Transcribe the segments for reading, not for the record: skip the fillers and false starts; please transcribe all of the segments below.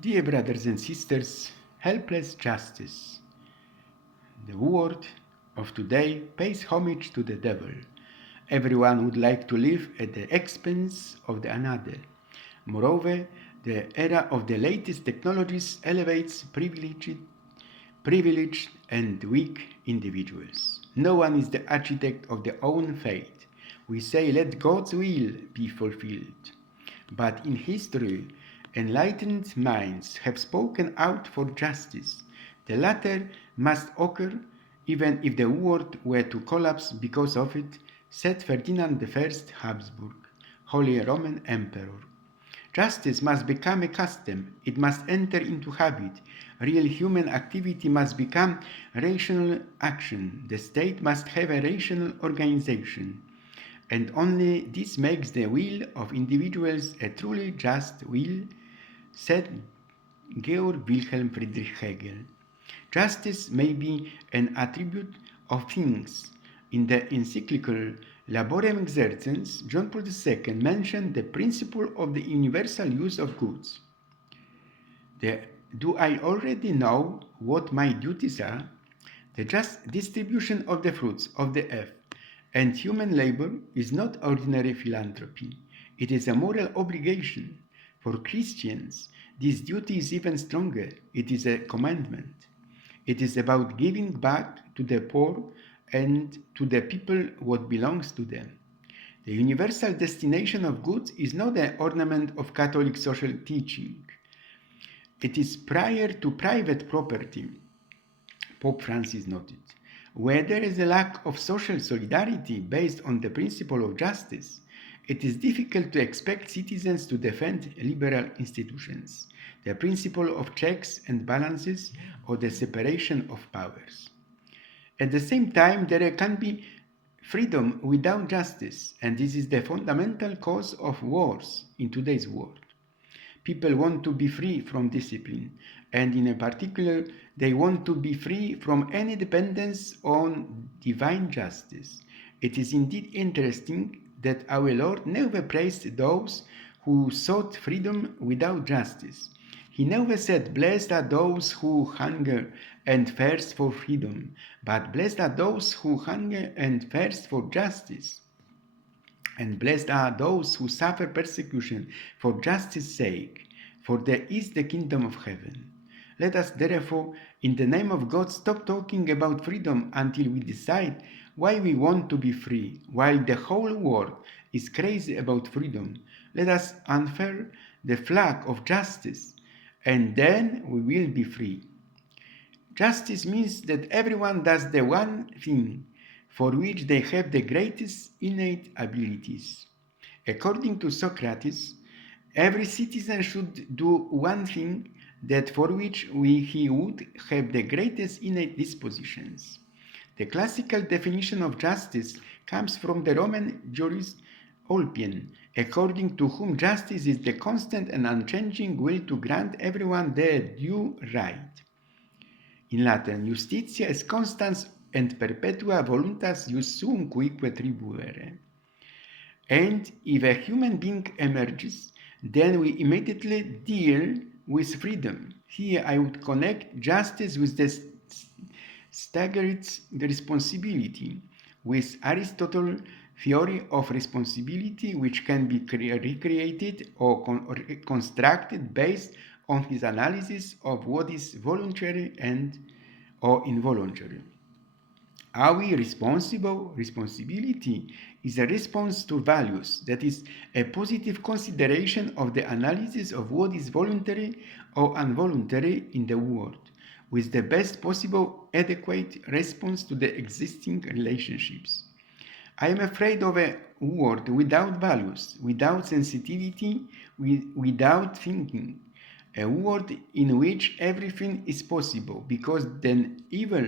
Dear brothers and sisters, helpless justice. The world of today pays homage to the devil. Everyone would like to live at the expense of the another. Moreover, the era of the latest technologies elevates privileged and weak individuals. No one is the architect of their own fate. We say, let God's will be fulfilled. But in history, enlightened minds have spoken out for justice. The latter must occur even if the world were to collapse because of it, said Ferdinand I Habsburg, Holy Roman Emperor. Justice must become a custom, it must enter into habit. Real human activity must become rational action. The state must have a rational organization. And only this makes the will of individuals a truly just will, said Georg Wilhelm Friedrich Hegel. Justice may be an attribute of things. In the encyclical Laborem Exercens, John Paul II mentioned the principle of the universal use of goods. Do I already know what my duties are? The just distribution of the fruits of the earth and human labor is not ordinary philanthropy. It is a moral obligation. For Christians, this duty is even stronger. It is a commandment. It is about giving back to the poor and to the people what belongs to them. The universal destination of goods is not an ornament of Catholic social teaching. It is prior to private property, Pope Francis noted. Where there is a lack of social solidarity based on the principle of justice, it is difficult to expect citizens to defend liberal institutions, the principle of checks and balances, or the separation of powers. At the same time, there can be freedom without justice, and this is the fundamental cause of wars in today's world. People want to be free from discipline, and in particular, they want to be free from any dependence on divine justice. It is indeed interesting that our Lord never praised those who sought freedom without justice. He never said, blessed are those who hunger and thirst for freedom, but blessed are those who hunger and thirst for justice. And blessed are those who suffer persecution for justice' sake, for there is the kingdom of heaven. Let us therefore, in the name of God, stop talking about freedom until we decide why we want to be free. While the whole world is crazy about freedom, let us unfurl the flag of justice, and then we will be free. Justice means that everyone does the one thing for which they have the greatest innate abilities. According to Socrates, every citizen should do one thing that for which he would have the greatest innate dispositions. The classical definition of justice comes from the Roman jurist Ulpian, according to whom justice is the constant and unchanging will to grant everyone their due right. In Latin, justitia est constans and perpetua voluntas jus suum cuique tribuere. And if a human being emerges, then we immediately deal with freedom. Here I would connect justice with the staggered responsibility, with Aristotle's theory of responsibility, which can be recreated or constructed based on his analysis of what is voluntary and or involuntary. Are we responsible? Responsibility is a response to values, that is, a positive consideration of the analysis of what is voluntary or involuntary in the world, with the best possible adequate response to the existing relationships. I am afraid of a world without values, without sensitivity, without thinking. A world in which everything is possible, because then evil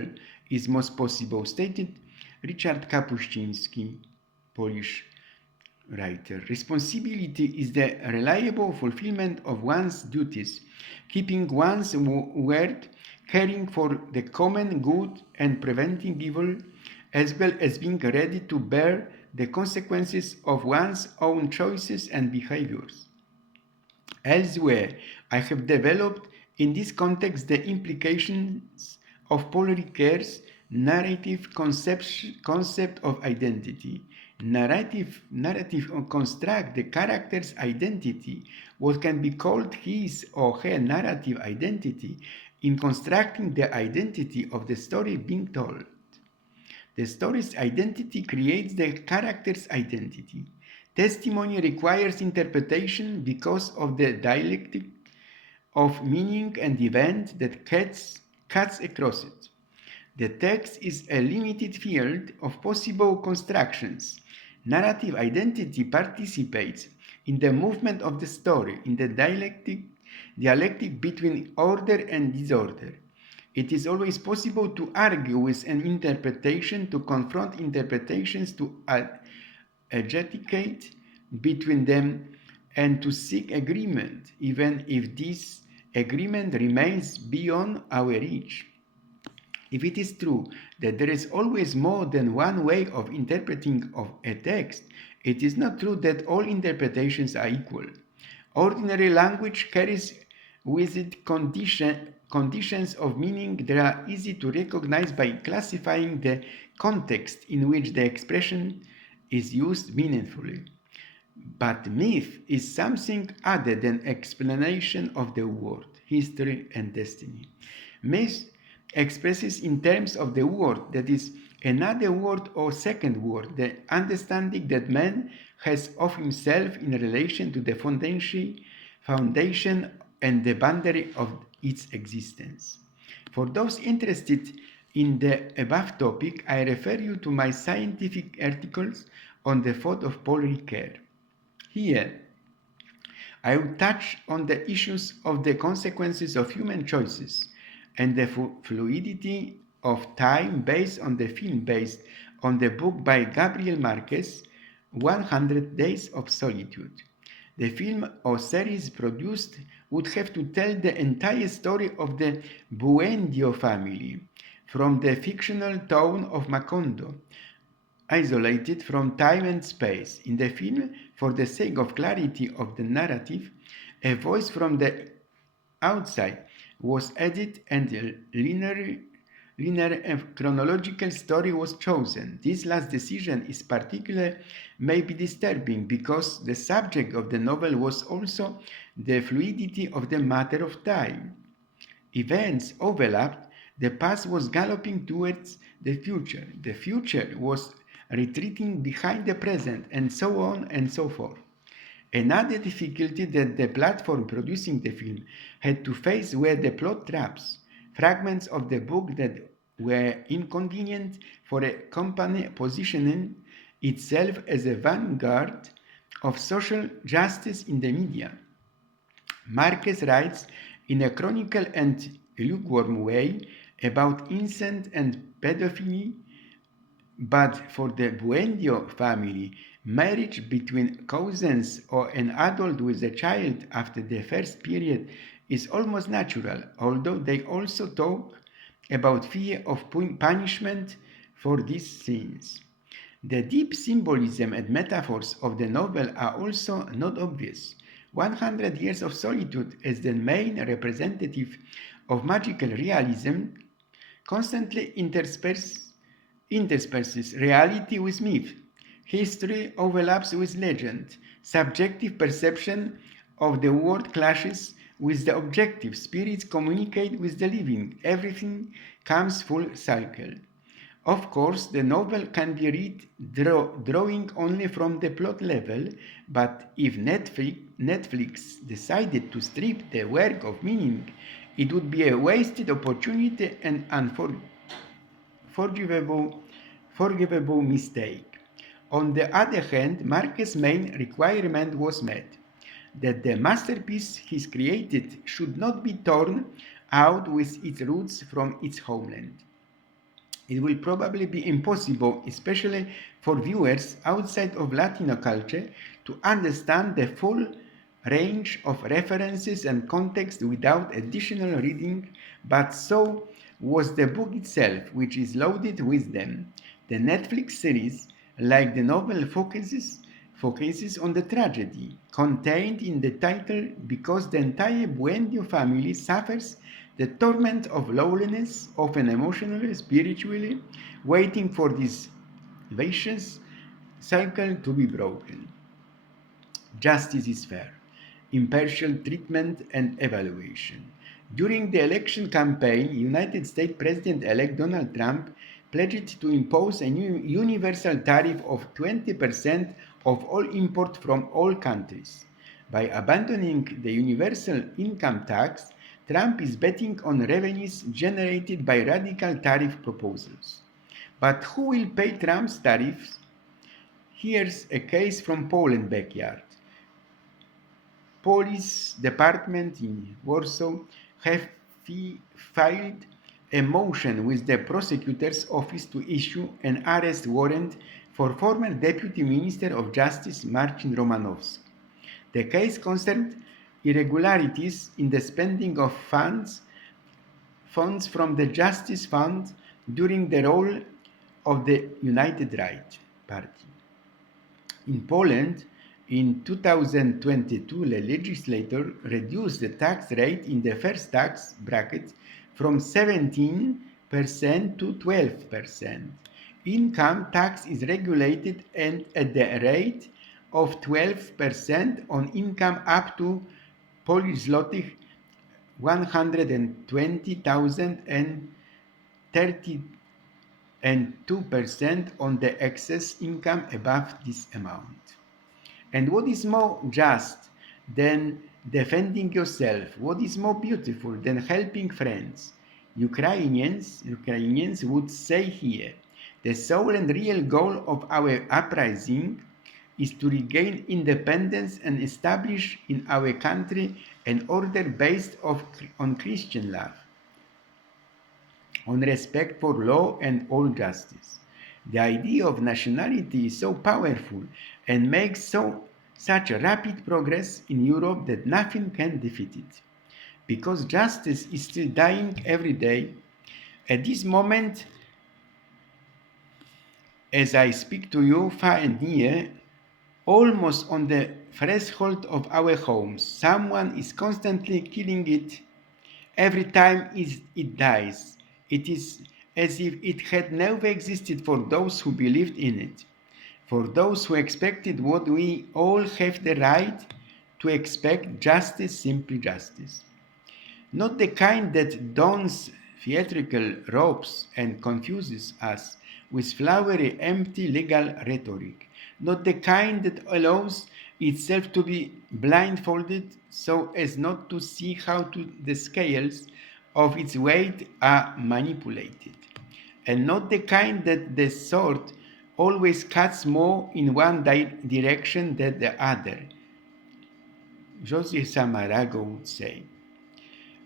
is most possible, stated Richard Kapuscinski, Polish writer. Responsibility is the reliable fulfillment of one's duties, keeping one's word, caring for the common good and preventing evil, as well as being ready to bear the consequences of one's own choices and behaviors. Elsewhere, I have developed in this context the implications of Paul Ricoeur's narrative concept of identity. Narrative construct the character's identity, what can be called his or her narrative identity, in constructing the identity of the story being told. The story's identity creates the character's identity. Testimony requires interpretation because of the dialectic of meaning and event that cuts across it. The text is a limited field of possible constructions. Narrative identity participates in the movement of the story, in the dialectic between order and disorder. It is always possible to argue with an interpretation, to confront interpretations, to adjudicate between them, and to seek agreement, even if this agreement remains beyond our reach. If it is true that there is always more than one way of interpreting of a text, it is not true that all interpretations are equal. Ordinary language carries with it conditions of meaning that are easy to recognize by classifying the context in which the expression is used meaningfully. But myth is something other than explanation of the world, history, and destiny. Myth expresses in terms of the world, that is, another world or second world, the understanding that man has of himself in relation to the foundation and the boundary of its existence. For those interested in the above topic, I refer you to my scientific articles on the thought of Paul Ricoeur. Here, I will touch on the issues of the consequences of human choices and the fluidity of time based on the film based on the book by Gabriel Marquez, 100 Days of Solitude. The film or series produced would have to tell the entire story of the Buendio family, from the fictional town of Macondo, isolated from time and space. In the film, for the sake of clarity of the narrative, a voice from the outside was added and a linear and chronological story was chosen. This last decision is particularly maybe disturbing because the subject of the novel was also the fluidity of the matter of time. Events overlapped, the past was galloping towards the future was retreating behind the present, and so on and so forth. Another difficulty that the platform producing the film had to face were the plot traps, fragments of the book that were inconvenient for a company positioning itself as a vanguard of social justice in the media. Marquez writes in a chronicle and lukewarm way about incest and pedophilia, but for the Buendio family, marriage between cousins or an adult with a child after the first period is almost natural, although they also talk about fear of punishment for these sins. The deep symbolism and metaphors of the novel are also not obvious. 100 Years of Solitude, as the main representative of magical realism, constantly intersperses reality with myth. History overlaps with legend. Subjective perception of the world clashes with the objective. Spirits communicate with the living. Everything comes full circle. Of course, the novel can be read drawing only from the plot level, but if Netflix decided to strip the work of meaning, it would be a wasted opportunity and forgivable mistake. On the other hand, Marquez's main requirement was met, that the masterpiece he's created should not be torn out with its roots from its homeland. It will probably be impossible, especially for viewers outside of Latino culture, to understand the full range of references and context without additional reading, but so was the book itself, which is loaded with them. The Netflix series, like the novel, focuses on the tragedy contained in the title because the entire Buendio family suffers the torment of loneliness, often emotionally, spiritually, waiting for this vicious cycle to be broken. Justice is fair, impartial treatment and evaluation. During the election campaign, United States President-elect Donald Trump pledged to impose a new universal tariff of 20% of all import from all countries. By abandoning the universal income tax, Trump is betting on revenues generated by radical tariff proposals. But who will pay Trump's tariffs? Here's a case from Poland's backyard. Police department in Warsaw have filed a motion with the prosecutor's office to issue an arrest warrant for former Deputy Minister of Justice Marcin Romanowski. The case concerned irregularities in the spending of funds from the Justice Fund during the role of the United Right Party. In Poland, in 2022, the legislature reduced the tax rate in the first tax bracket from 17% to 12%. Income tax is regulated and at the rate of 12% on income up to Polish zloty 120,000 and 2% on the excess income above this amount. And what is more just than defending yourself? What is more beautiful than helping friends? Ukrainians would say here, the sole and real goal of our uprising is to regain independence and establish in our country an order based on Christian love, on respect for law and all justice. The idea of nationality is so powerful and makes such a rapid progress in Europe that nothing can defeat it. Because justice is still dying every day, at this moment, as I speak to you far and near, almost on the threshold of our homes, someone is constantly killing it. Every time it dies, it is as if it had never existed for those who believed in it, for those who expected what we all have the right to expect, justice, simply justice. Not the kind that dons theatrical robes and confuses us with flowery, empty legal rhetoric, not the kind that allows itself to be blindfolded so as not to see how the scales of its weight are manipulated, and not the kind that the sword always cuts more in one direction than the other, Jose Samarago would say.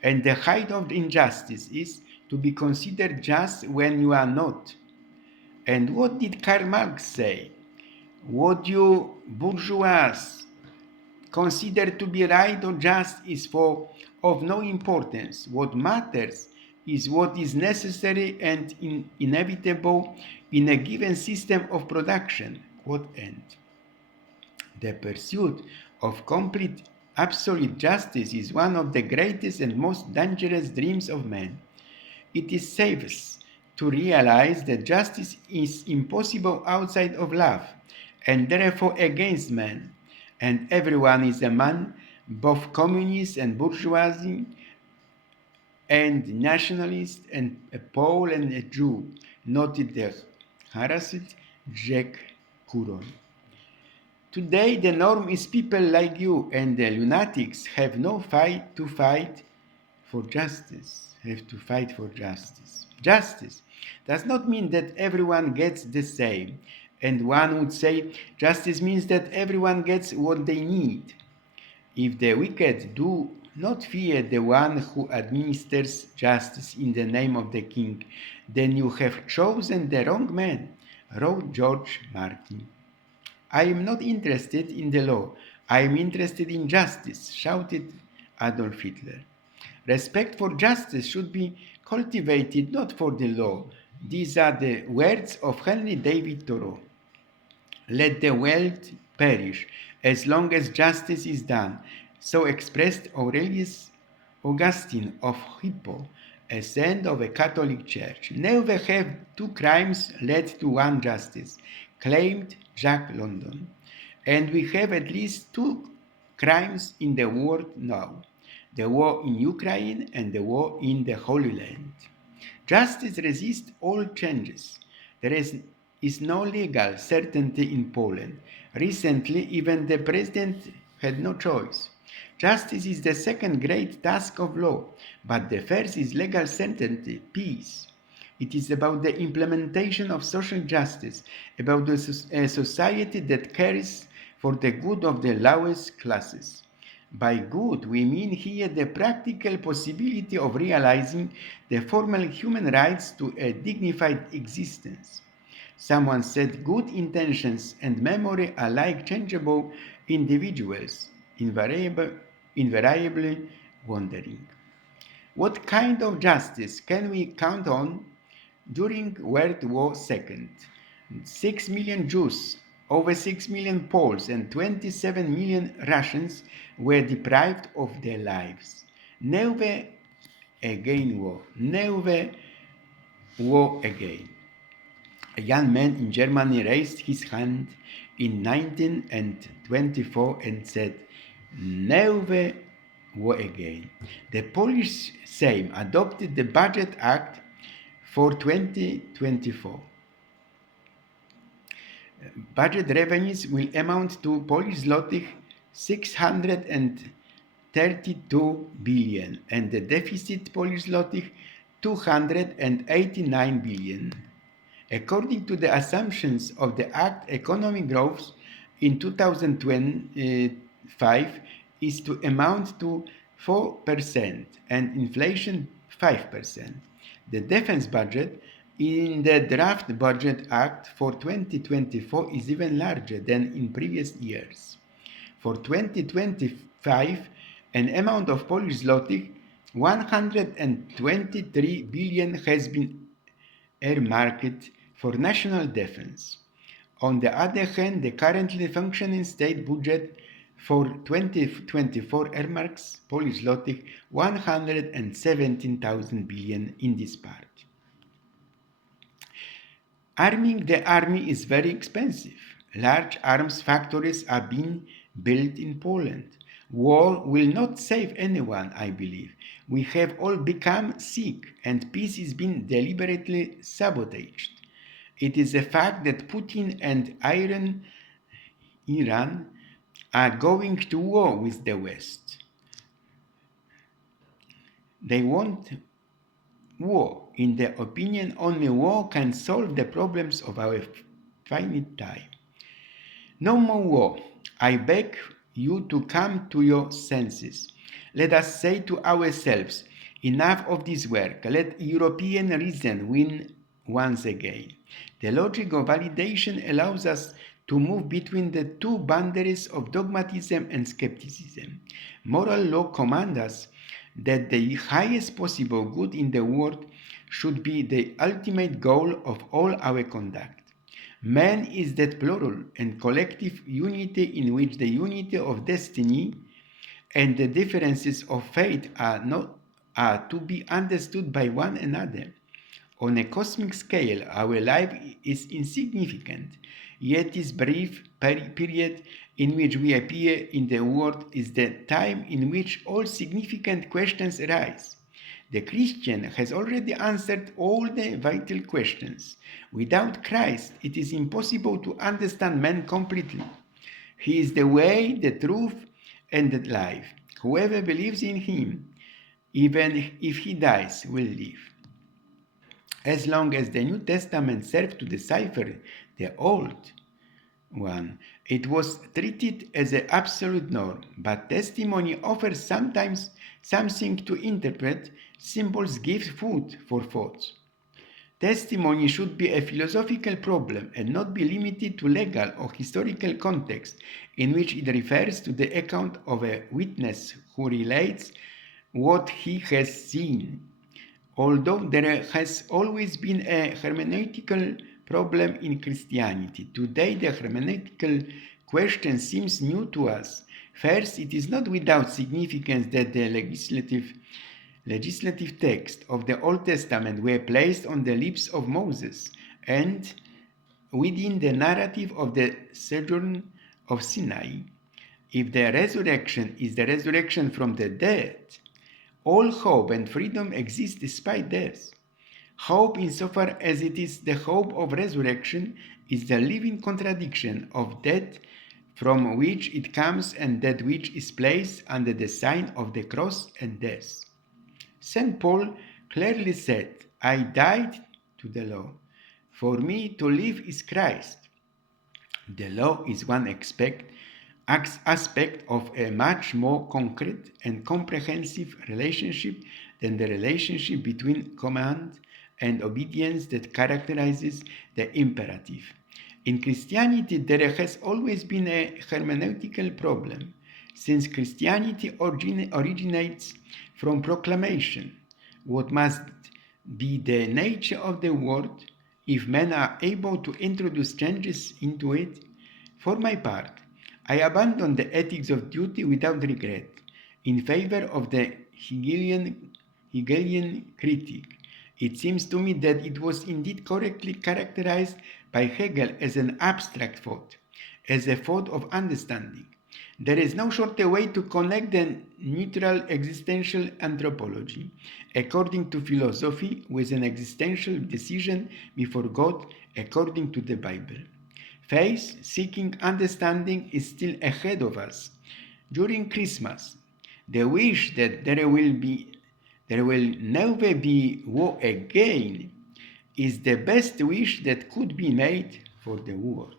And the height of injustice is to be considered just when you are not. And what did Karl Marx say? What you bourgeois consider to be right or just is of no importance. What matters is what is necessary and inevitable in a given system of production. Quote end. The pursuit of complete absolute justice is one of the greatest and most dangerous dreams of man. It is safest to realize that justice is impossible outside of love, and therefore against man, and everyone is a man, both communist and bourgeoisie, and nationalist, and a Pole and a Jew, noted the harassed Jack Curon. Today the norm is people like you and the lunatics have no fight to fight for justice, have to fight for justice. Justice does not mean that everyone gets the same, and one would say justice means that everyone gets what they need. If the wicked do not fear the one who administers justice in the name of the king, then you have chosen the wrong man, wrote George Martin. I am not interested in the law, I am interested in justice, shouted Adolf Hitler. Respect for justice should be cultivated not for the law. These are the words of Henry David Thoreau. Let the world perish as long as justice is done. So expressed Aurelius Augustine of Hippo, a saint of a Catholic Church. Never have two crimes led to one justice, claimed Jacques London. And we have at least two crimes in the world now, the war in Ukraine and the war in the Holy Land. Justice resists all changes. There is no legal certainty in Poland. Recently, even the president had no choice. Justice is the second great task of law, but the first is legal certainty, peace. It is about the implementation of social justice, about a society that cares for the good of the lowest classes. By good, we mean here the practical possibility of realizing the formal human rights to a dignified existence. Someone said good intentions and memory are like changeable individuals, invariably wandering. What kind of justice can we count on during World War II? 6 million Jews, over 6 million Poles, and 27 million Russians were deprived of their lives. Never again war. Never war again. A young man in Germany raised his hand in 1924 and said, "Never war again." The Polish Sejm adopted the Budget Act for 2024. Budget revenues will amount to Polish zlotych 632 billion and the deficit Polish zlotych 289 billion. According to the assumptions of the Act, economic growth in 2025 is to amount to 4% and inflation 5%. The defense budget in the Draft Budget Act for 2024 is even larger than in previous years. For 2025, an amount of Polish zloty 123 billion has been earmarked for national defense. On the other hand, the currently functioning state budget for 2024 earmarks Polish zloty 117,000 billion in this part. Arming the army is very expensive. Large arms factories are being built in Poland. War will not save anyone, I believe. We have all become sick and peace is being deliberately sabotaged. It is a fact that Putin and Iran are going to war with the West. They want war. In their opinion, only war can solve the problems of our finite time. No more war. I beg you to come to your senses. Let us say to ourselves, enough of this work. Let European reason win once again. The logic of validation allows us to move between the two boundaries of dogmatism and skepticism. Moral law commands us that the highest possible good in the world should be the ultimate goal of all our conduct. Man is that plural and collective unity in which the unity of destiny and the differences of fate are to be understood by one another. On a cosmic scale, our life is insignificant, yet this brief period in which we appear in the world is the time in which all significant questions arise. The Christian has already answered all the vital questions. Without Christ, it is impossible to understand man completely. He is the way, the truth, and the life. Whoever believes in him, even if he dies, will live. As long as the New Testament served to decipher the Old one, it was treated as an absolute norm, but testimony offers sometimes something to interpret. Symbols give food for thoughts. Testimony should be a philosophical problem and not be limited to legal or historical context in which it refers to the account of a witness who relates what he has seen. Although there has always been a hermeneutical problem in Christianity, today the hermeneutical question seems new to us. First, it is not without significance that the legislative text of the Old Testament were placed on the lips of Moses and within the narrative of the sojourn of Sinai. If the resurrection is the resurrection from the dead, all hope and freedom exist despite death. Hope, insofar as it is the hope of resurrection, is the living contradiction of that from which it comes and that which is placed under the sign of the cross and death. St. Paul clearly said, I died to the law. For me to live is Christ. The law is one aspect of a much more concrete and comprehensive relationship than the relationship between command and obedience that characterizes the imperative. In Christianity, there has always been a hermeneutical problem, since Christianity originates from proclamation. What must be the nature of the world if men are able to introduce changes into it? For my part, I abandon the ethics of duty without regret in favor of the Hegelian critique. It seems to me that it was indeed correctly characterized by Hegel as an abstract thought, as a thought of understanding. There is no shorter way to connect the neutral existential anthropology, according to philosophy, with an existential decision before God, according to the Bible. Faith, seeking understanding, is still ahead of us. During Christmas, the wish that there will never be war again is the best wish that could be made for the world.